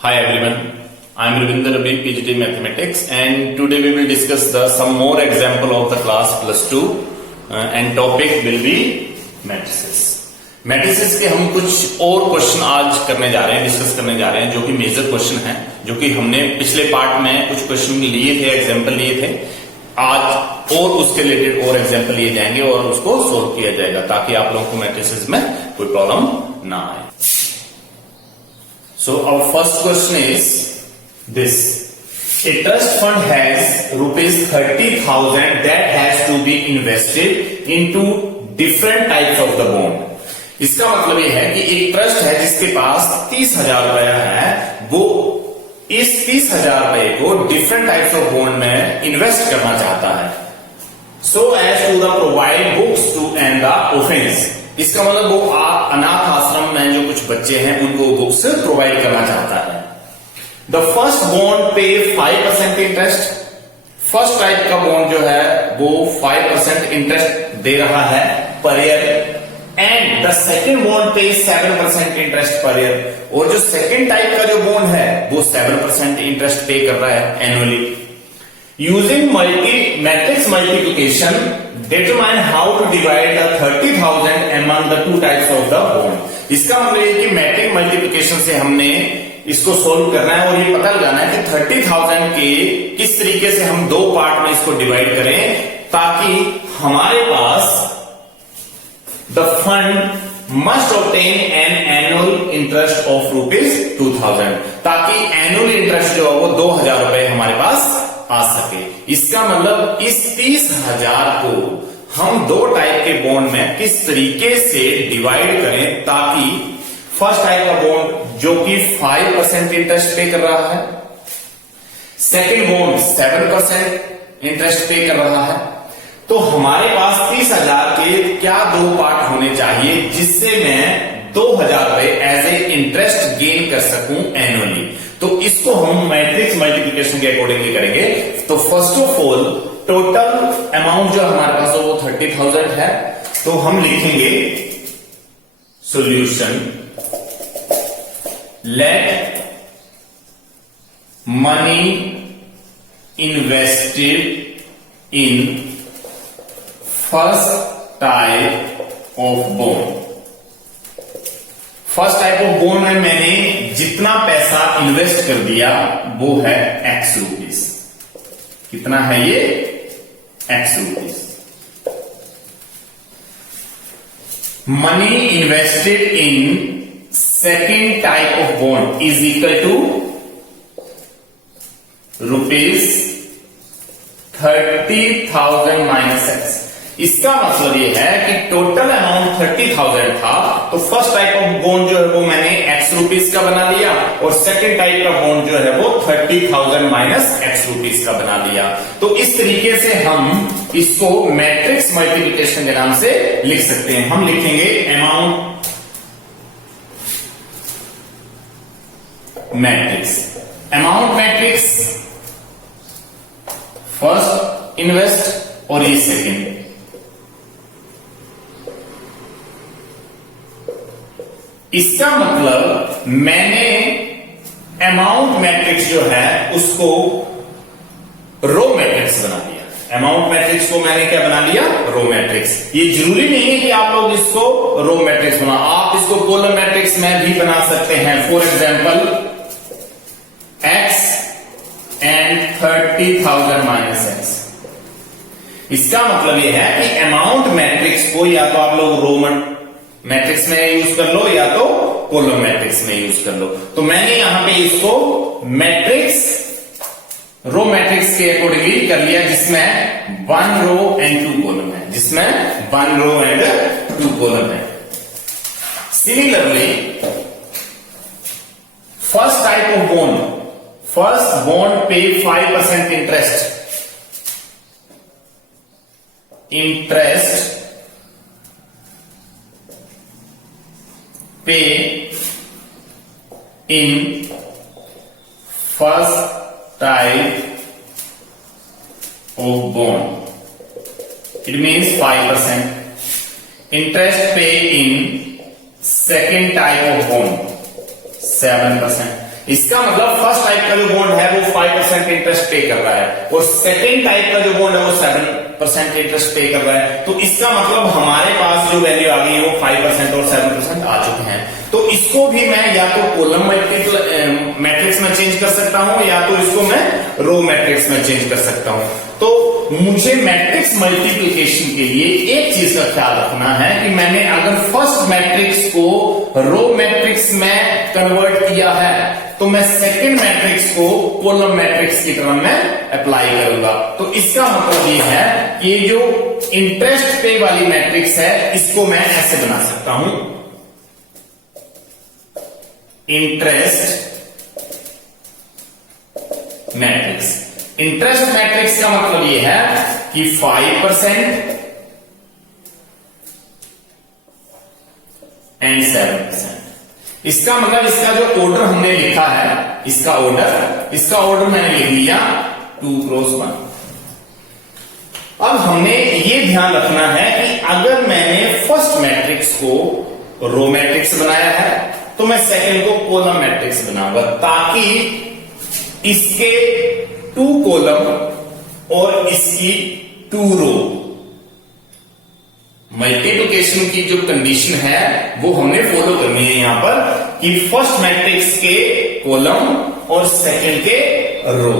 Hi everyone, I am Ravinder Rabi, PGT Mathematics, and today we will discuss some more example of the class plus 2 and topic will be matrices. Matrices के हम कुछ और question आज करने जा रहे हैं, डिस्कस करने जा रहे हैं, जो कि मेजर क्वेश्चन हैं, जो कि हमने पिछले पार्ट में कुछ क्वेश्चन लिए थे, एग्जाम्पल लिए थे. आज और उसके रिलेटेड और एग्जाम्पल लिए जाएंगे और उसको सोल्व किया जाएगा ताकि आप लोगों को मैट्रिसेस में कोई प्रॉब्लम ना आए. So our first question is this: a trust fund has rupees 30,000 that has to be invested into different types of the bond. इसका मतलब ये है कि एक ट्रस्ट है जिसके पास 30,000 रुपया है, वो इस 30,000 रुपए को डिफरेंट टाइप्स ऑफ बॉन्ड में इन्वेस्ट करना चाहता है, so as to the provide books to end the offense. इसका मतलब वो अनाथ आश्रम में जो कुछ बच्चे हैं उनको बुक्स प्रोवाइड करना चाहता है. द फर्स्ट बॉन्ड पे 5% इंटरेस्ट. फर्स्ट टाइप का बॉन्ड जो है वो 5% इंटरेस्ट दे रहा है per year, and the second bond पे 7% इंटरेस्ट पर ईयर. और जो सेकेंड टाइप का जो बॉन्ड है वो 7% इंटरेस्ट पे कर रहा है annually. Using matrix multiplication determine how to divide the 30,000 among the two types of the bond. इसका मतलब ये कि मैट्रिक्स मल्टीप्लिकेशन से हमने इसको सोल्व करना है और ये पता लगाना है कि 30,000 के किस तरीके से हम दो पार्ट में इसको डिवाइड करें ताकि हमारे पास the fund must obtain an annual interest of ₹2,000, ताकि एनुअल इंटरेस्ट जो है वो 2,000 रुपए हमारे पास आ सके. इसका मतलब इस 30,000 को हम दो टाइप के बॉन्ड में किस तरीके से डिवाइड करें ताकि फर्स्ट टाइप का बॉन्ड जो कि 5% इंटरेस्ट पे कर रहा है, सेकेंड बॉन्ड 7% इंटरेस्ट पे कर रहा है, तो हमारे पास 30,000 के क्या दो पार्ट होने चाहिए जिससे मैं 2,000 रुपए एज ए इंटरेस्ट गेन कर सकूं एनुअली. तो इसको हम मैट्रिक्स मल्टीप्लिकेशन के अकॉर्डिंगली करेंगे. तो first of all total amount जो हमारे पास है वो 30,000 है, तो हम लिखेंगे solution let money invested in first type of bond. First type of bond में मैंने जितना पैसा इन्वेस्ट कर दिया वो है X रुपीस. कितना है ये? X rupees. Money invested in second type of bond is equal to ₹30,000 minus X. इसका मतलब ये है कि टोटल अमाउंट 30,000 था, तो फर्स्ट टाइप ऑफ बॉन्ड जो है वो मैंने X रुपीस का बना लिया और सेकंड टाइप का बॉन्ड जो है वो 30,000 माइनस X रुपीस का बना लिया. तो इस तरीके से हम इसको मैट्रिक्स मल्टीप्लिकेशन के नाम से लिख सकते हैं. हम लिखेंगे amount matrix. Amount matrix first invest और ये सेकेंड. इसका मतलब मैंने अमाउंट मैट्रिक्स जो है उसको रो मैट्रिक्स बना दिया. अमाउंट मैट्रिक्स को मैंने क्या बना लिया? Row matrix. ये जरूरी नहीं है कि आप लोग इसको रो मैट्रिक्स बना, आप इसको कॉलम मैट्रिक्स में भी बना सकते हैं. For example X and 30,000 minus X. इसका मतलब यह है कि अमाउंट मैट्रिक्स को या तो आप लोग रो मैट्रिक्स में यूज कर लो या तो कॉलम मैट्रिक्स में यूज कर लो. तो मैंने यहां पे इसको मैट्रिक्स रो मैट्रिक्स के अकॉर्डिंगली कर लिया जिसमें 1 रो एंड 2 कॉलम है, जिसमें 1 रो एंड 2 कॉलम है. Similarly first type of bond, first bond पे 5% interest pay in first type of bond. It means 5%. Interest pay in second type of bond 7%. इसका मतलब फर्स्ट टाइप का जो bond है वो 5% इंटरेस्ट पे कर रहा है और सेकेंड टाइप का जो बॉन्ड है वो 7% इंटरेस्ट पे कर रहा है। तो इसका मतलब हमारे पास जो वैल्यू आ गई है वो 5% और 7% आ चुके हैं। तो इसको भी मैं या तो कॉलम मैट्रिक्स में चेंज कर सकता हूं या तो इसको मैं रो मैट्रिक्स में चेंज कर सकता हूं। तो मुझे मैट्रिक्स मल्टीप्लिकेशन के लिए एक चीज का ख्याल रखना है कि मैंने अगर फर्स्ट मैट्रिक्स को रो मैट्रिक्स में कन्वर्ट किया है तो मैं सेकंड मैट्रिक्स को कॉलम मैट्रिक्स की तरह मैं अप्लाई करूंगा। तो इसका मतलब ये है कि ये जो इंटरेस्ट पे वाली मैट्रिक्स है इसको मैं ऐसे बना सकता हूं, इंटरेस्ट मैट्रिक्स। इंटरेस्ट मैट्रिक्स का मतलब यह है कि 5% एंड 7%। इसका मतलब इसका जो ऑर्डर हमने लिखा है, इसका ऑर्डर मैंने लिख लिया 2 क्रॉस 1। अब हमने ये ध्यान रखना है कि अगर मैंने फर्स्ट मैट्रिक्स को रो मैट्रिक्स बनाया है तो मैं सेकंड को कॉलम मैट्रिक्स बनाऊंगा ताकि इसके 2 कॉलम और इसकी 2 रो मल्टीप्लिकेशन की जो कंडीशन है वो हमने फॉलो करनी है यहां पर कि फर्स्ट मैट्रिक्स के कॉलम और सेकंड के रो।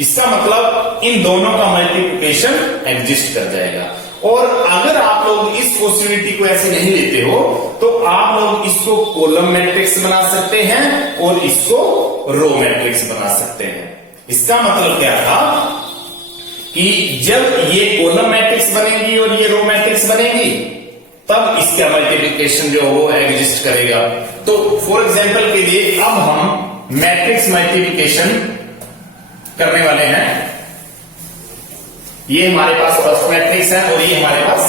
इसका मतलब इन दोनों का मल्टीप्लिकेशन एग्जिस्ट कर जाएगा। और अगर आप लोग इस पॉसिबिलिटी को ऐसे नहीं लेते हो तो आप लोग इसको कॉलम मैट्रिक्स बना सकते हैं और इसको रो मैट्रिक्स बना सकते हैं। इसका मतलब क्या था कि जब ये कॉलम मैट्रिक्स बनेगी और ये रो मैट्रिक्स बनेगी तब इसका मल्टीप्लिकेशन जो वो एग्जिस्ट करेगा। तो फॉर एग्जांपल के लिए अब हम मैट्रिक्स मल्टीप्लिकेशन करने वाले हैं। ये हमारे पास फर्स्ट मैट्रिक्स है और ये हमारे पास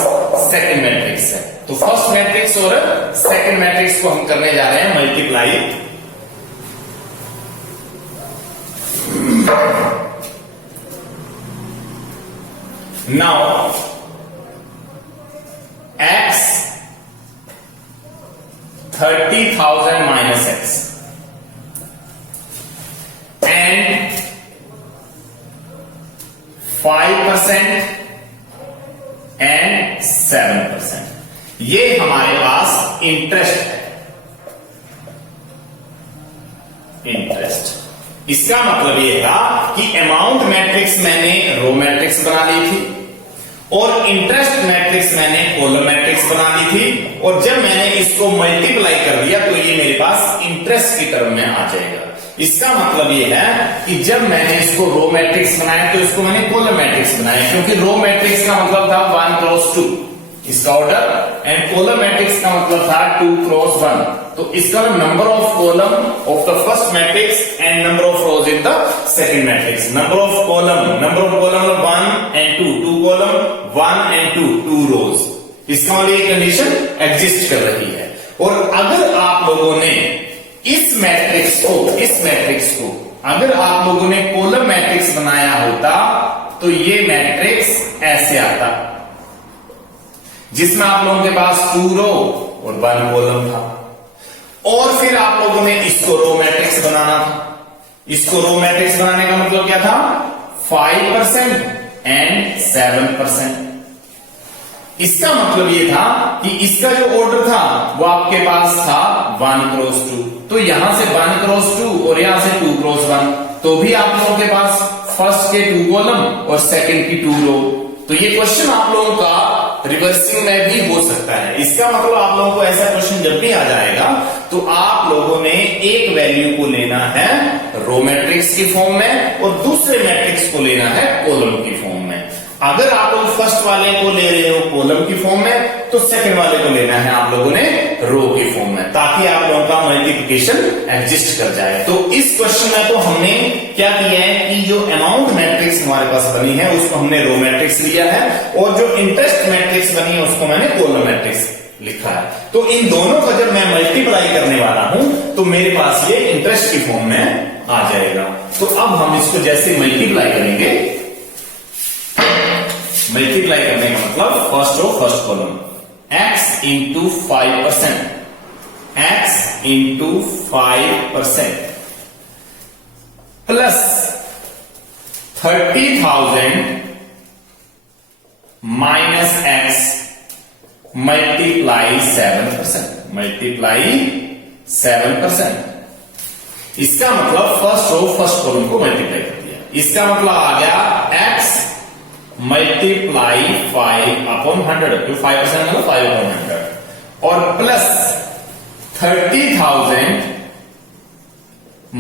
सेकंड मैट्रिक्स है। तो फर्स्ट मैट्रिक्स और सेकंड मैट्रिक्स को हम करने जा रहे हैं multiply. Now x 30,000 minus x and 5% and 7%। ये हमारे पास इंटरेस्ट है। इंटरेस्ट इसका मतलब ये था कि अमाउंट मैट्रिक्स मैंने रो मैट्रिक्स बना ली थी और इंटरेस्ट मैट्रिक्स मैंने कॉलम मैट्रिक्स बना ली थी और जब मैंने इसको मल्टीप्लाई कर दिया तो ये मेरे पास इंटरेस्ट की टर्म में आ जाएगा। इसका मतलब ये है कि जब मैंने इसको रो मैट्रिक्स बनाया तो इसको मैंने कॉलम मैट्रिक्स बनाया क्योंकि रो मैट्रिक्स का मतलब था 1 क्रॉस 2 इसका ऑर्डर एंड कॉलम मैट्रिक्स का मतलब था 2 क्रॉस 1। तो इसका number of column of the first matrix and number of rose in the second matrix. Number of column 1 and 2 column 1 and 2 रोज। इसका मतलब ये कंडीशन एग्जिस्ट कर रही है। और अगर आप लोगों ने इस मैट्रिक्स को अगर आप लोगों ने कॉलम मैट्रिक्स बनाया होता तो ये मैट्रिक्स ऐसे आता जिसमें आप लोगों के पास 2 रो और 1 कॉलम था और फिर आप लोगों ने इसको रो मैट्रिक्स बनाना था। इसको रो मैट्रिक्स बनाने का मतलब क्या था 5% एंड 7%। इसका मतलब ये था कि इसका जो ऑर्डर था वो आपके पास था 1 क्रॉस 2। तो यहां से 1 क्रॉस 2 और यहां से 2 क्रॉस 1 तो भी आप लोगों के पास फर्स्ट के 2 कॉलम और सेकंड की 2 रो। तो ये क्वेश्चन आप लोगों का रिवर्सिंग में भी हो सकता है। इसका मतलब आप लोगों को ऐसा क्वेश्चन जब भी आ जाएगा तो आप लोगों ने एक वैल्यू को लेना है रो मैट्रिक्स की फॉर्म में और दूसरे मैट्रिक्स को लेना है कॉलम की फॉर्म में। अगर आप लोग फर्स्ट वाले को ले रहे हो कॉलम की फॉर्म में तो सेकंड वाले को लेना है आप लोगों ने रो की फॉर्म में ताकि आप लोगों का मल्टीप्लिकेशन एग्जिस्ट कर जाए। तो इस क्वेश्चन में तो हमने क्या किया है कि जो अमाउंट मैट्रिक्स हमारे पास बनी है उसको हमने रो मैट्रिक्स लिया है और जो इंटरेस्ट मैट्रिक्स बनी है उसको मैंने कॉलम मैट्रिक्स लिखा है। तो इन दोनों का जब मैं मल्टीप्लाई करने वाला हूं तो मेरे पास ये इंटरेस्ट की फॉर्म में आ जाएगा। तो अब हम इसको जैसे मल्टीप्लाई करेंगे, मल्टीप्लाई करने का मतलब first row first column x into 5%, x into 5%। Plus 30,000 minus x multiply 7%। इसका मतलब फर्स्ट रो फर्स्ट कॉलम को मल्टीप्लाई कर दिया। इसका मतलब आ गया x मल्टीप्लाई 5/100, 5% मतलब 5/100 और प्लस 30,000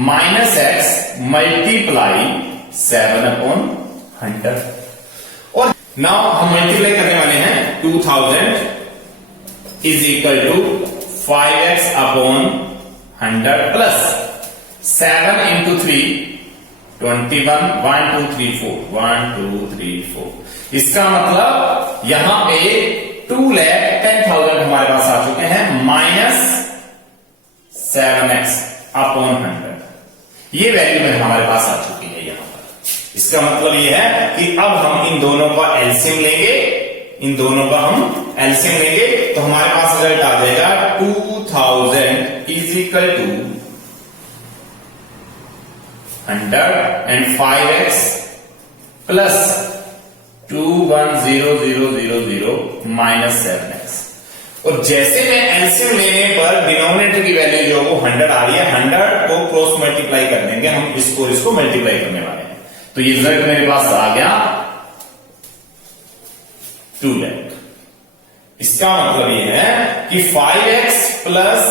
माइनस एक्स मल्टीप्लाई 7/100। और नाउ हम मल्टीप्लाई करने वाले हैं 2000 is equal to 5x/100 plus 7 into 3 21 1 2 3 4 1 2 3 4। इसका मतलब यहां पे 2,10,000 हमारे पास आ चुके हैं माइनस 7x/100 ये वैल्यू में हमारे पास आ चुकी है यहां पर। इसका मतलब ये है कि अब हम इन दोनों का एलसीएम लेंगे, तो हमारे पास रिजल्ट आ जाएगा 2000 is equal to 100 and 5x plus 210,000 minus 7x। और जैसे मैं एलसीएम लेने पर डिनोमिनेटर की वैल्यू जो वो 100 आ रही है, 100 को क्रॉस मल्टीप्लाई कर देंगे हम, इसको मल्टीप्लाई करने वाले हैं। तो ये रिजल्ट मेरे पास आ गया 2 लाख। इसका मतलब ये है कि 5x प्लस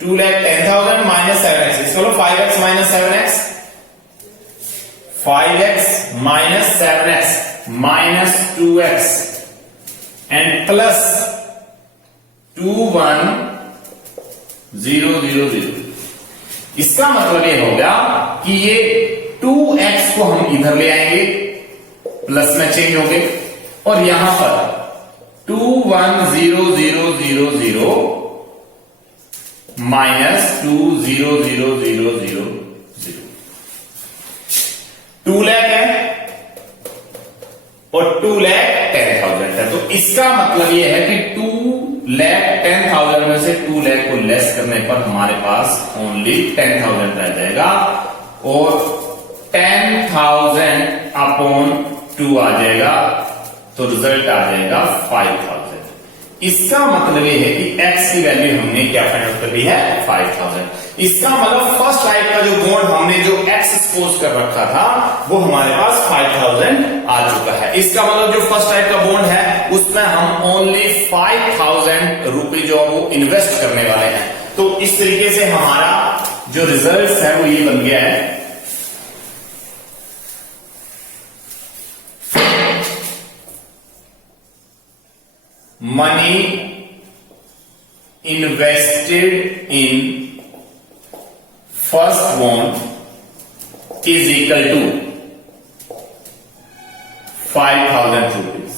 2,10,000 माइनस 7x, इसको लो 5x minus 7x, 5x minus 7x minus 2x and plus 21,000। इसका मतलब ये होगा कि ये 2x को हम इधर ले आएंगे, प्लस में चेंज होंगे और यहां पर 21,000 माइनस 20,000 2 लाख है और 2,10,000 है। तो इसका मतलब यह है कि 2,10,000 में से 2 लाख को लेस करने पर हमारे पास ओनली 10,000 रह जाएगा और 10,000/2 आ जाएगा, तो रिजल्ट आ जाएगा 5,000। इसका मतलब ये है कि x की वैल्यू हमने क्या फाइंड आउट कर दी है 5,000। इसका मतलब फर्स्ट टाइप का जो बॉन्ड हमने जो x सपोज कर रखा था वो हमारे पास 5,000 आ चुका है। इसका मतलब जो फर्स्ट टाइप का बॉन्ड है उसमें हम ओनली 5,000 रुपए जो वो इन्वेस्ट करने वाले हैं। तो इस तरीके से हमारा जो रिजल्ट है वो ये बन गया है। Money invested in first bond is equal to 5,000 rupees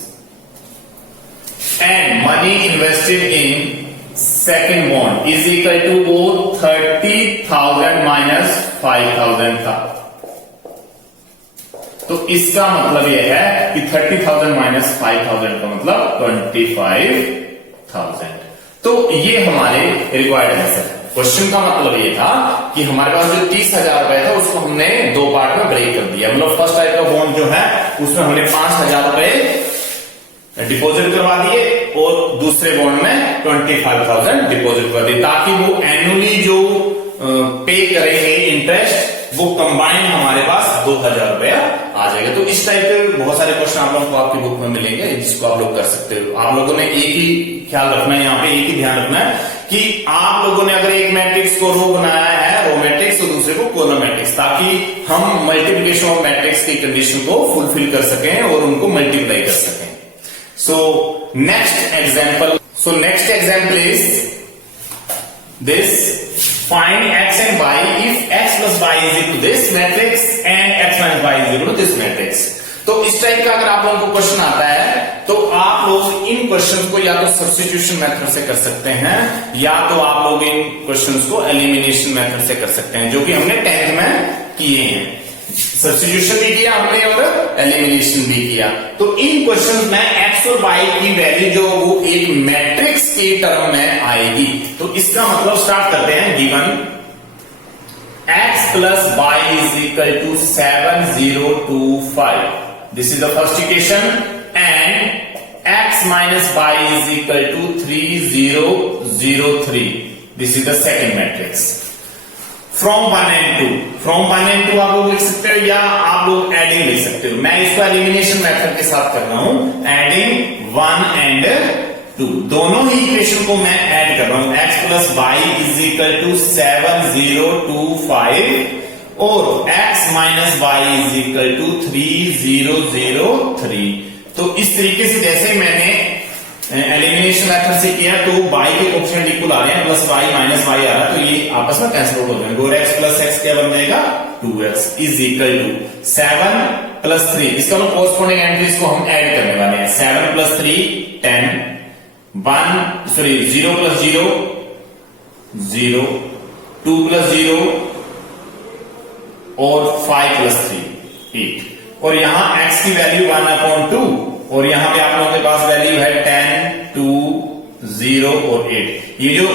and money invested in second bond is equal to वो 30,000 माइनस 5,000 था। तो इसका मतलब यह है कि 30,000 माइनस 5,000 का मतलब 25,000। तो ये हमारे रिक्वायर्ड आंसर है। क्वेश्चन का मतलब ये था कि हमारे पास जो 30,000 रुपए था उसको हमने 2 पार्ट में ब्रेक कर दिया। मतलब फर्स्ट टाइप का बॉन्ड जो है उसमें हमने 5,000 रुपए डिपॉजिट करवा दिए और दूसरे बॉन्ड में 25,000 डिपॉजिट कर दिए, ताकि वो एनुअली जो पे करेंगे इंटरेस्ट वो कंबाइंड हमारे पास 2,000 रुपया आ जाएगा। तो इस टाइप के बहुत सारे क्वेश्चन आप लोगों को आपकी बुक में मिलेंगे जिसको आप लोग कर सकते हो। आप लोगों ने एक ही ख्याल रखना है, यहाँ पे एक ही ध्यान रखना है कि आप लोगों ने अगर एक मैट्रिक्स को रो बनाया है रो मैट्रिक्स और दूसरे को कॉलम मैट्रिक्स, ताकि हम मल्टीप्लिकेशन ऑफ मैट्रिक्स की कंडीशन को फुलफिल कर सकें और उनको मल्टीप्लाई कर सकें। So next example is this. Find x and y if x plus y is equal to this matrix and x minus y is equal to this matrix. तो इस टाइप का अगर आप लोगों को क्वेश्चन आता है तो आप लोग इन क्वेश्चंस को या तो सब्स्टिट्यूशन मेथड से कर सकते हैं या तो आप लोग इन क्वेश्चंस को एलिमिनेशन मेथड से कर सकते हैं, जो कि हमने 10th में किए हैं। सब्स्टिट्यूशन भी किया हमने और एलिमिनेशन भी किया। तो इन क्वेश्चन में x और y की वैल्यू जो वो एक मैट्रिक्स के टर्म में आएगी। तो इसका मतलब स्टार्ट करते हैं, given x plus y is equal to 7025. This is the first equation, and x minus y is equal to 3003. This is the second matrix. From 1 and 2, from 1 and 2 आप लोग लिख सकते हो या आप लोग एडिंग लिख सकते हो. मैं इसको एलिमिनेशन मेथड के साथ कर रहा हूं. एडिंग 1 एंड 2, दोनों ही इक्वेशन को मैं ऐड कर रहा हूं. x plus y is equal to 7025 और x minus y is equal to 3003. तो इस तरीके से जैसे मैंने एलिमिनेशन मेथड से किया तो y के कोएफिशिएंट इक्वल आ रहे हैं, प्लस y माइनस y आ रहा है, तो ये आपस में कैंसिल आउट हो जाएंगे. और x प्लस x क्या बन जाएगा 2x is equal to 7 plus 3. इसका मतलब कोरस्पोंडिंग एंट्रीज को हम ऐड करने वाले हैं. 7 प्लस 3 10, 0 प्लस 0 0, 2 प्लस 0 और 5 प्लस 3 8. और यहां x की वैल्यू 1/2 और यहां पे आप लोगों के पास वैल्यू है 10, 2, 0 और 8. ये जो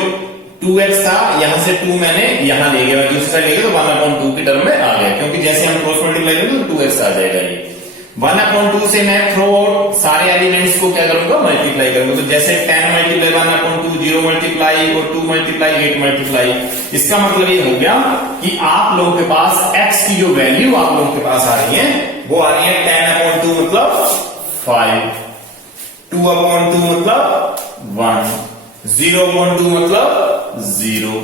2x था यहां से 2 मैंने यहां ले गया, दूसरी साइड ले गया तो 1/2 की टर्म में आ गया, क्योंकि जैसे हम क्रॉस मल्टीप्लाई करेंगे तो 2x आ जाएगा. ये 1/2 से मैं थ्रू आउट सारे एलिमेंट्स को क्या करूंगा मल्टीप्लाई करूंगा. तो जैसे 10 मल्टीप्लाई 1/2, 0 मल्टीप्लाई और 2 मल्टीप्लाई 8 मल्टीप्लाई. इसका मतलब ये हो गया कि आप लोगों के पास x की जो वैल्यू आप लोगों के पास आ रही है वो आ रही है 10/2 मतलब 5, 2/2 मतलब 1, 0/2 मतलब 0,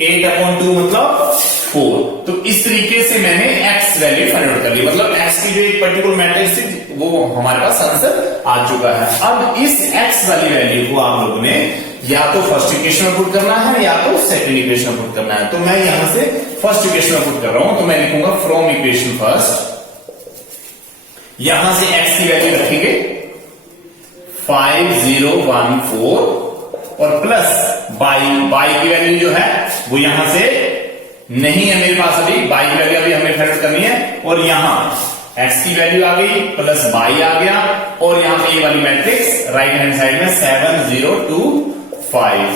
8/2 मतलब 4. तो इस तरीके से मैंने x वैल्यू फाइंड आउट कर ली. मतलब x की जो एक पर्टिकुलर मैट्रिक्स थी वो हमारे पास आंसर आ चुका है. अब इस x वाली वैल्यू को आप लोगों ने या तो फर्स्ट इक्वेशन में पुट करना है या तो सेकंड इक्वेशन में पुट करना है. तो मैं यहां से फर्स्ट इक्वेशन में पुट कर रहा हूं. तो मैं लिखूंगा फ्रॉम इक्वेशन फर्स्ट. यहां से x की वैल्यू रखेंगे 5014 और प्लस y की वैल्यू जो है वो यहां से नहीं है मेरे पास अभी. y की वैल्यू अभी हमें फाइंड करनी है. और यहां x की वैल्यू आ गई प्लस y आ गया और यहां पे ये वाली मैट्रिक्स राइट हैंड साइड में 7025.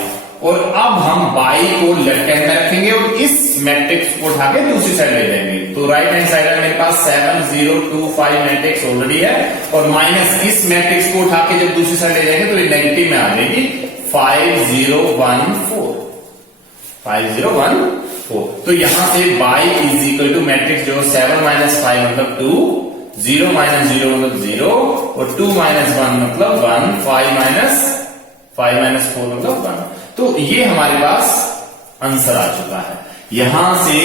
और अब हम y को लेफ्ट हैंड में रखेंगे और इस मैट्रिक्स को उठा के दूसरी साइड ले जाएंगे. तो राइट हैंड साइड में मेरे पास 7025 मैट्रिक्स ऑलरेडी है और माइनस इस मैट्रिक्स को उठा के जब दूसरी साइड ले जाएंगे तो ये नेगेटिव में आ जाएगी 5014. तो यहां से y is equal to matrix जो 7 माइनस 5 मतलब 2, 0 माइनस 0 मतलब 0 और 2 माइनस 1 मतलब 1, 5 माइनस 4 मतलब 1. तो ये हमारे पास आंसर आ चुका है. यहां से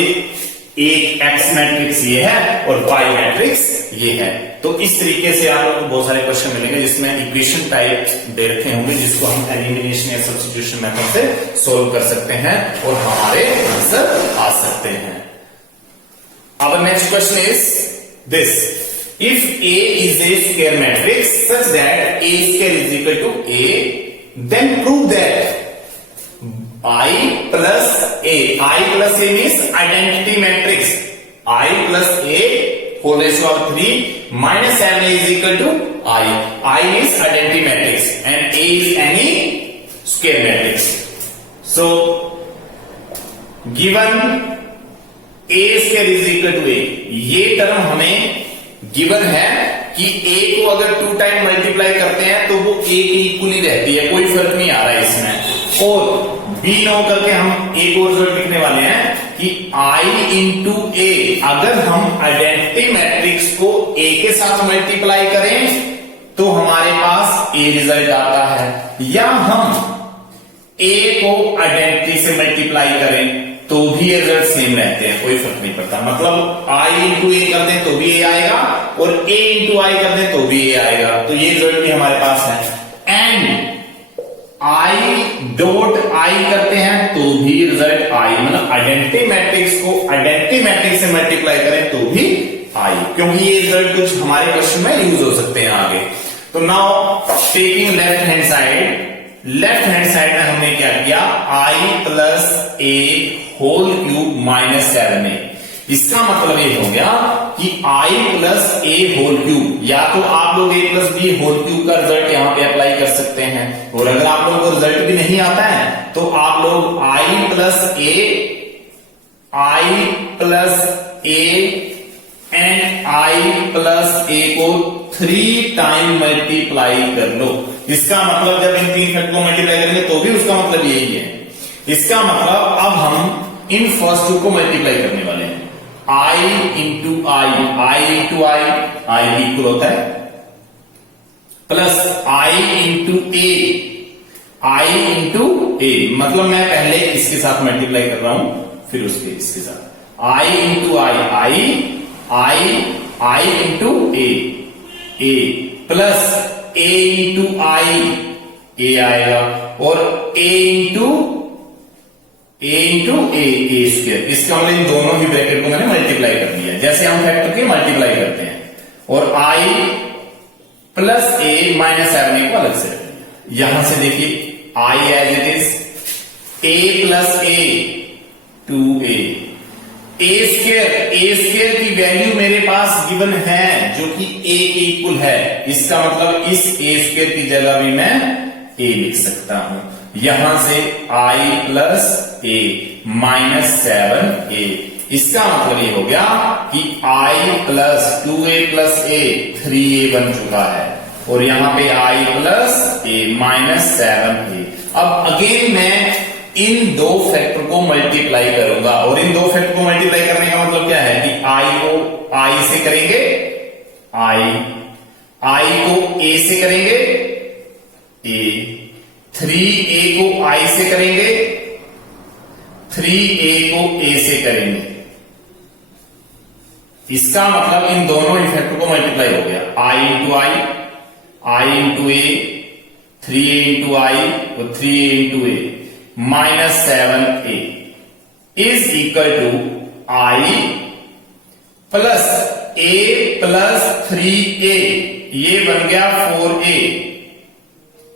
एक x मैट्रिक्स ये है और y मैट्रिक्स ये है. तो इस तरीके से आप लोगों को बहुत सारे क्वेश्चन मिलेंगे जिसमें इक्वेशन टाइप दे रखे होंगे जिसको हम एलिमिनेशन या सब्स्टिट्यूशन मेथड से सॉल्व कर सकते हैं और हमारे आंसर आ सकते हैं. Our next question is this: if A is a square matrix such that A square is equal to A, then prove that I plus A means identity matrix. I plus A whole raised to power 3 minus 7 is equal to I. I is identity matrix and A is any square matrix. So given A square is equal to A, ये term हमें given है कि A को अगर 2 time multiply करते हैं तो वो A की इक्वली रहती है, कोई फर्क नहीं आ रहा है इसमें. और B नो करके हम एक और रिजल्ट लिखने वाले हैं कि I इंटू A, अगर हम आइडेंटिटी मैट्रिक्स को A के साथ मल्टीप्लाई करें तो हमारे पास A रिजल्ट आता है, या हम A को आइडेंटिटी से मल्टीप्लाई करें तो भी ये रिजल्ट सेम रहते हैं, कोई फर्क नहीं पड़ता. मतलब I इंटू A कर दें तो भी A आएगा और A इंटू I कर दें तो भी A आएगा. तो ये रिजल्ट भी हमारे पास है. एंड I डॉट I करते हैं तो भी रिजल्ट I, मतलब आइडेंटिटी मैट्रिक्स को आइडेंटिटी मैट्रिक्स से मल्टीप्लाई करें तो भी I, क्योंकि ये रिजल्ट कुछ हमारे क्वेश्चन में यूज हो सकते हैं आगे. तो now taking left hand side में हमने क्या किया I plus A whole cube minus 7A. इसका मतलब ये हो गया कि I plus A whole cube, या तो आप लोग A plus B whole cube का रिजल्ट यहां पे अप्लाई कर सकते हैं. और अगर आप लोगों को रिजल्ट भी नहीं आता है तो आप लोग I plus A I plus A and I plus A को 3 टाइम मल्टीप्लाई कर लो। इसका मतलब जब इन तीन फैक्टर को मल्टीप्लाई करेंगे तो भी उसका मतलब यही है। इसका मतलब अब हम इन फर्स्ट टू को मल्टीप्लाई करने वाले हैं। आई इंटू आई इक्वल होता है प्लस आई इंटू ए, मतलब मैं पहले इसके साथ मल्टीप्लाई कर रहा हूं फिर इसके साथ आई इंटू आई इंटू ए प्लस ए इंटू ए आएगा और ए इंटू ए स्क्वायर। इसका मतलब इन दोनों ही ब्रैकेट को मैंने मल्टीप्लाई कर दिया जैसे हम फैक्टर के मल्टीप्लाई करते हैं। और आई प्लस ए माइनस 7 को अलग से रख दिया। यहां से देखिए I as it is A plus A 2a A square की वैल्यू मेरे पास गिवन है जो कि a के इक्वल है। इसका मतलब इस a स्क्वायर की जगह भी मैं a लिख सकता हूं। यहां से i plus a minus 7a। इसका मतलब ये हो गया कि i plus 2a plus a 3a बन चुका है और यहां पे i plus a minus 7a। अब अगेन मैं इन दो फैक्टर को मल्टीप्लाई करूंगा और इन दो फैक्टर को मल्टीप्लाई करने का मतलब क्या है कि i को i से करेंगे i को a से करेंगे a, 3a को i से करेंगे 3a को a से करेंगे। इसका मतलब इन दोनों ही फैक्टर को मल्टीप्लाई हो गया i into a 3a into i और 3a into a minus 7a is equal to i plus a plus 3a, ये बन गया 4a,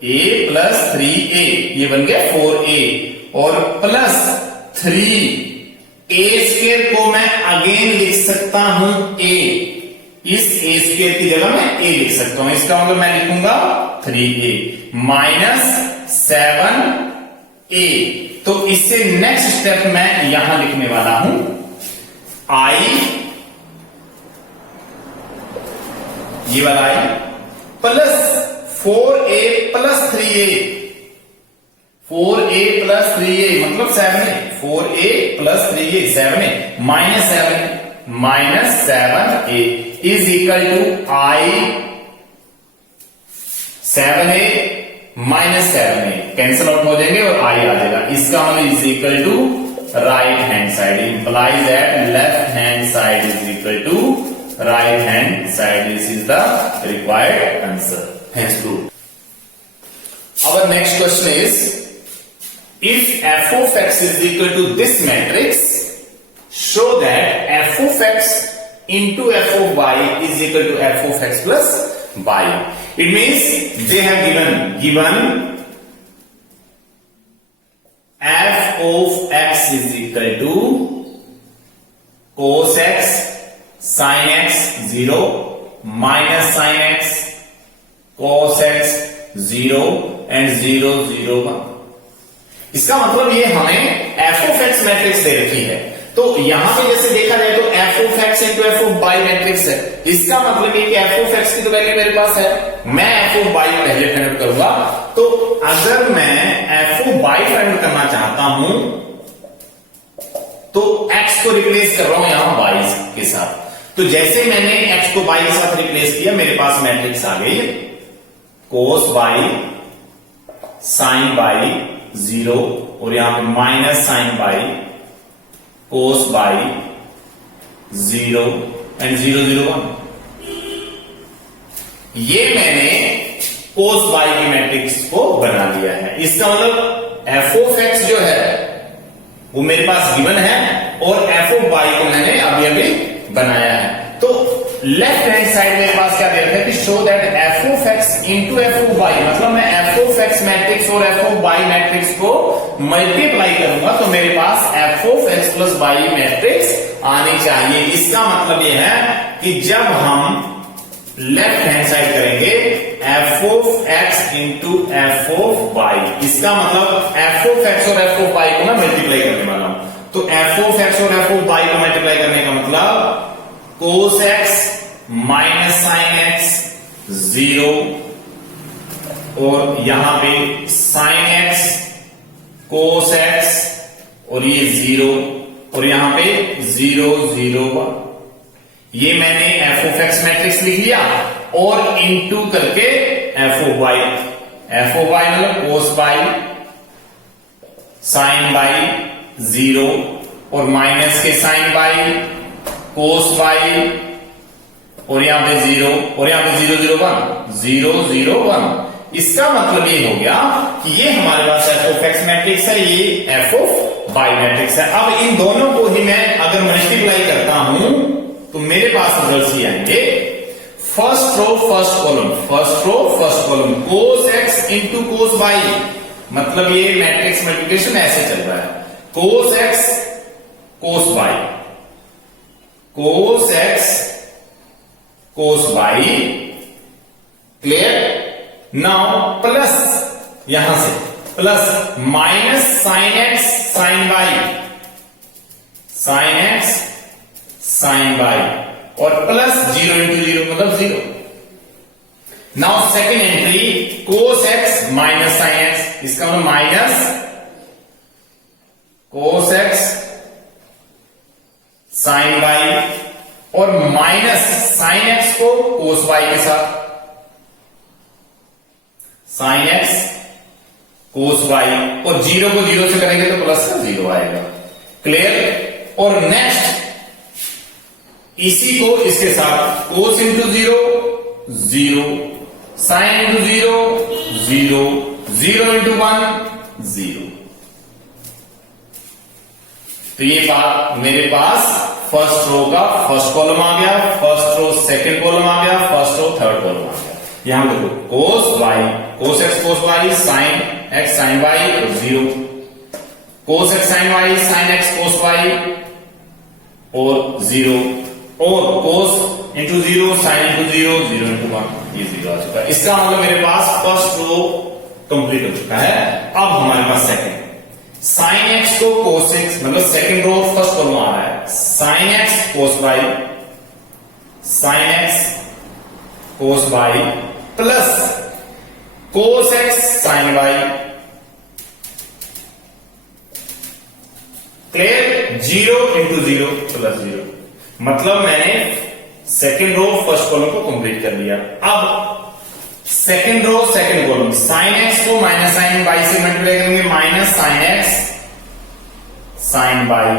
a प्लस 3a ये बन गया 4a और प्लस 3a स्क्वायर को मैं अगेन लिख सकता हूं a। इस a स्क्वायर की जगह मैं a लिख सकता हूं। इसका मतलब मैं लिखूंगा 3a माइनस 7a। तो इससे नेक्स्ट स्टेप मैं यहां लिखने वाला हूं i, ये वाला i plus 4a plus 3a, 4a plus 3a मतलब 7a, 4a plus 3a 7a minus 7a is equal to i 7a minus 7a cancel out हो जाएंगे और i आ जाएगा। इसका मतलब is equal to right hand side, implies that left hand side is equal to right hand side. This is the required answer, hence true. Our next question is, if f of x is equal to this matrix, show that f of x into f of y is equal to f of x plus y. It means they have given f of x is equal to cos x sin x 0 minus sin x cos x 0 and 0 0 1। इसका मतलब ये हमें f of x matrix दे रखी है। तो यहां पे जैसे देखा जाए तो f of x into f of y matrix है। इसका मतलब ये कि f of x की तो वैल्यू मेरे पास है, मैं f of y पहले फाइंड आउट करूंगा। तो अगर मैं f of y find out करना चाहता हूं तो x को रिप्लेस कर रहा हूं यहां y के साथ। तो जैसे मैंने x को y के साथ रिप्लेस किया मेरे पास मैट्रिक्स आ गई cos y sin y 0 और यहां पे minus sin y cos y 0 and 0 0 1। ये मैंने cos y की मैट्रिक्स को बना दिया है। इसका मतलब f of x जो है वो मेरे पास गिवन है और f of y को मैंने अभी बनाया है। तो लेफ्ट हैंड साइड मेरे पास क्या दे रखा है कि show that f of x into f of y, मतलब मैं f of x मैट्रिक्स और f of y मैट्रिक्स को मल्टीप्लाई करूंगा तो मेरे पास f of x plus y matrix आनी चाहिए। इसका मतलब यह है कि जब हम लेफ्ट हैंड साइड करेंगे f of x into f of y, इसका मतलब f of x और f of y को मैं मल्टीप्लाई करने वाला हूं। तो एफ ऑफ एक्स और एफ ऑफ वाई को मल्टीप्लाई करने का मतलब कोस एक्स माइनस साइन एक्स 0 और यहां पे साइन एक्स कोस एक्स और ये 0 और यहां पे 0 0 1। ये मैंने एफ ऑफ एक्स मैट्रिक्स लिख लिया और इनटू करके एफ ऑफ वाई मतलब कोस बाई साइन बाई 0 और माइनस के साइन बाई कोस बाई और यहां पे 0 और यहां पे 0 0 1 0 0 1। इसका मतलब ये हो गया कि ये हमारे पास एफ ऑफ एक्स मैट्रिक्स है, ये एफ ऑफ वाई मैट्रिक्स है। अब इन दोनों को ही मैं अगर मल्टीप्लाई करता हूं तो मेरे पास रिजल्ट ही आएंगे first row first column cos x into cos y. मतलब ये मैट्रिक्स मल्टीप्लिकेशन ऐसे चल रहा है, cos x cos Y, cos x cos y. Clear? Now plus यहां से plus minus sine x sine Y, sine x sine Y और plus 0 into 0 मतलब 0। Now second entry cos x minus sine x, इसका मतलब minus cos x sine Y और minus sine X को cos y के साथ, साइन एक्स कोस वाई और 0 को 0 से करेंगे तो प्लस का 0 आएगा। क्लियर? और नेक्स्ट इसी को इसके साथ कोस इंटू 0 0, साइन इंटू 0 0, 0 इंटू 1 0। तो ये बात मेरे पास फर्स्ट रो का फर्स्ट कॉलम आ गया, फर्स्ट रो सेकंड कॉलम आ गया, फर्स्ट रो थर्ड कॉलम आ गया। यहां देखो cos Y cos x cos Y sine x sine Y 0, cos x sine Y sine x cos Y और 0 और cos into 0 sine into 0 0 into 1 ये 0 आ चुका है। इसका मतलब मेरे पास फर्स्ट रो कंप्लीट हो चुका है। अब हमारे पास सेकंड साइन एक्स को कोस एक्स मतलब सेकंड रो फर्स्ट कॉलम आ रहा है, sine x cos Y, sine x cos Y plus cos x sine Y. Clear? 0 into 0 plus 0। मतलब मैंने सेकंड रो फर्स्ट कॉलम को कंप्लीट कर लिया। अब second row second column sine X को माइनस साइन वाई से मल्टीप्लाई करेंगे, minus sine x sine Y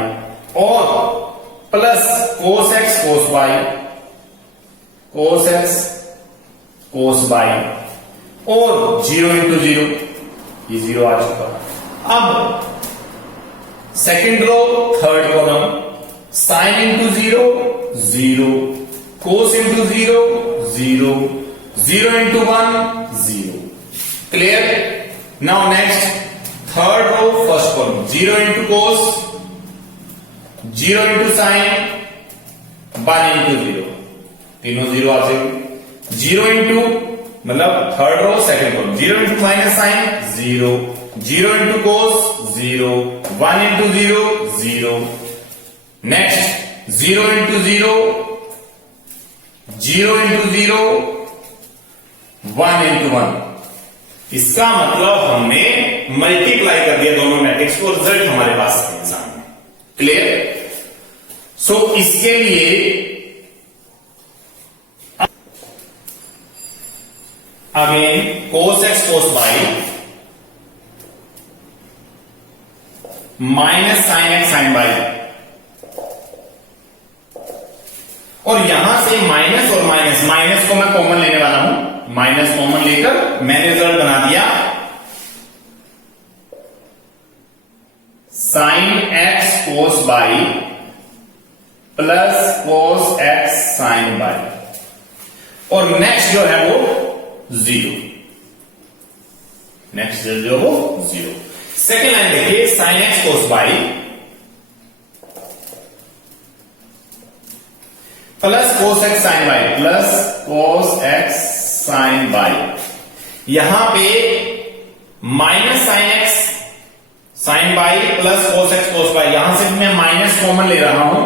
और plus cos x cos Y, cos x cos Y और 0 इंटू 0 ये 0 आ चुका। अब second row third column sine into 0 0, cos into 0 0, 0 into 1 0। Clear? Now next third row first column 0 into cos 0 into sine 1 into 0, तीनों 0 आ जाएंगे। 0 into मतलब third row second column 0 into minus sine 0, 0 into cos 0, 1 into 0 0। Next 0 into 0, 0 into 0, 1 into 1। इसका मतलब हमने multiply कर दिया दोनों मैट्रिक्स को, रिजल्ट हमारे पास है सामने। क्लियर? सो इसके लिए again cos x cos Y minus sine x sine Y और यहां से माइनस और माइनस, माइनस को मैं कॉमन लेने वाला हूं, माइनस कॉमन लेकर मैंने रिजल्ट बना दिया sine x cos Y plus cos x sine Y और नेक्स्ट जो है वो 0, नेक्स्ट जो वो 0। सेकेंड लाइन देखिए sine x cos Y plus cos x sine Y plus cos x sine Y. यहां पे minus sine x sine Y plus cos x cos Y, यहां से मैं माइनस कॉमन ले रहा हूं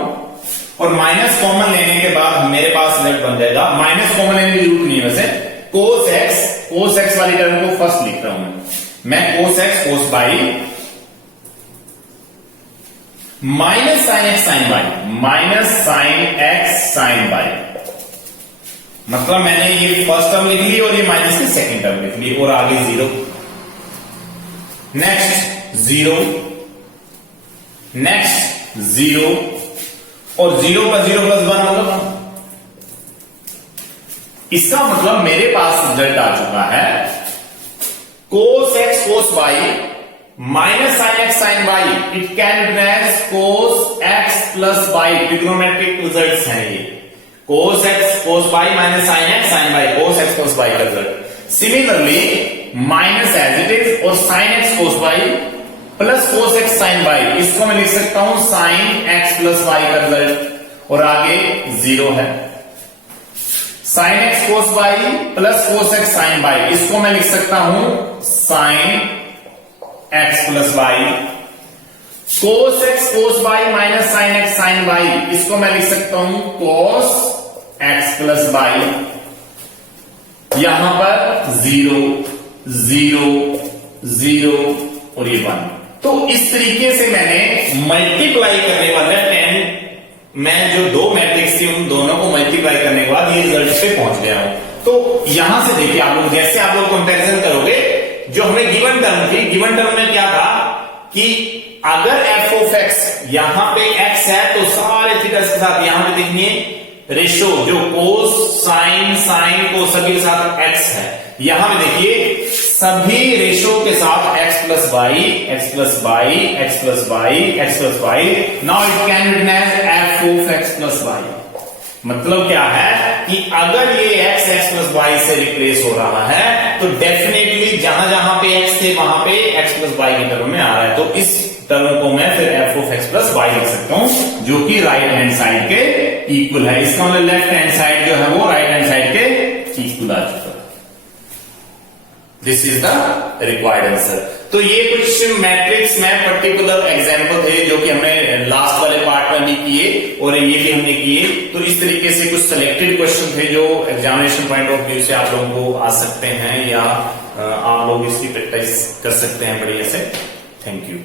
और माइनस कॉमन लेने के बाद मेरे पास रिजल्ट बन जाएगा, माइनस कॉमन लेने की जरूरत नहीं है वैसे, कोस एक्स वाली टर्म को फर्स्ट लिख रहा हूं मैं cos x cos by minus sine x sine y, minus sine x sine y, मतलब मैंने ये फर्स्ट टर्म लिख ली और ये माइनस की सेकंड टर्म लिख ली और आगे zero, next zero, next zero और zero plus zero plus one मतलब, इसका मतलब मेरे पास रिजल्ट आ चुका है cos x cos by minus sine x sine Y, it can written as cos X plus Y, trigonometric results हैं ये, cos x cos by minus sine x sine Y, cos x cos Y का result. Similarly minus as it is और sine x cos y plus cos x sine y, इसको मैं लिख सकता हूं sine x plus y का result और आगे जीरो है, sine x cos y plus cos x sine y, इसको मैं लिख सकता हूं sine x plus y, cos x cos by minus sine x sine y, इसको मैं लिख सकता हूं कोस एक्स प्लस बाई, यहां पर जीरो जीरो जीरो और ये वन। तो इस तरीके से मैंने मल्टीप्लाई करने वाले 10, मैं जो दो मैट्रिक्स थी उन दोनों को मल्टीप्लाई करने के बाद ये रिजल्ट पे पहुंच गया हूं। तो यहां से देखिए आप लोग, जैसे आप लोग कंपैरिजन करोगे, जो हमें गिवन टर्म थी, गिवन टर्म में क्या था कि अगर एफ ऑफ एक्स यहां पे एक्स है तो सारे थीटास के साथ यहां पे देखिए रेशो जो कोस साइन साइन को सभी के साथ एक्स है, यहां पे देखिए सभी रेशो के साथ x plus y x plus y x plus y x plus y, now it can written as f of x plus y. मतलब क्या है कि अगर ये x प्लस वाई से रिप्लेस हो रहा है तो डेफिनेटली जहां जहां पे x थे वहां पे x प्लस वाई की टर्म में आ रहा है, तो इस टर्म को मैं फिर f of x plus y लिख सकता हूं जो कि राइट हैंड साइड के इक्वल है। इसका मतलब लेफ्ट हैंड साइड जो है वो राइट हैंड साइड के इक्वल आ चुका है। This is the required answer. तो ये कुछ मैट्रिक्स में पर्टिकुलर एग्जाम्पल थे जो कि हमने लास्ट वाले पार्ट में भी किए और ये भी हमने किए। तो इस तरीके से कुछ सिलेक्टेड क्वेश्चन थे जो एग्जामिनेशन पॉइंट ऑफ व्यू से आप लोगों को आ सकते हैं या आप लोग इसकी प्रैक्टिस कर सकते हैं बढ़िया से। Thank you.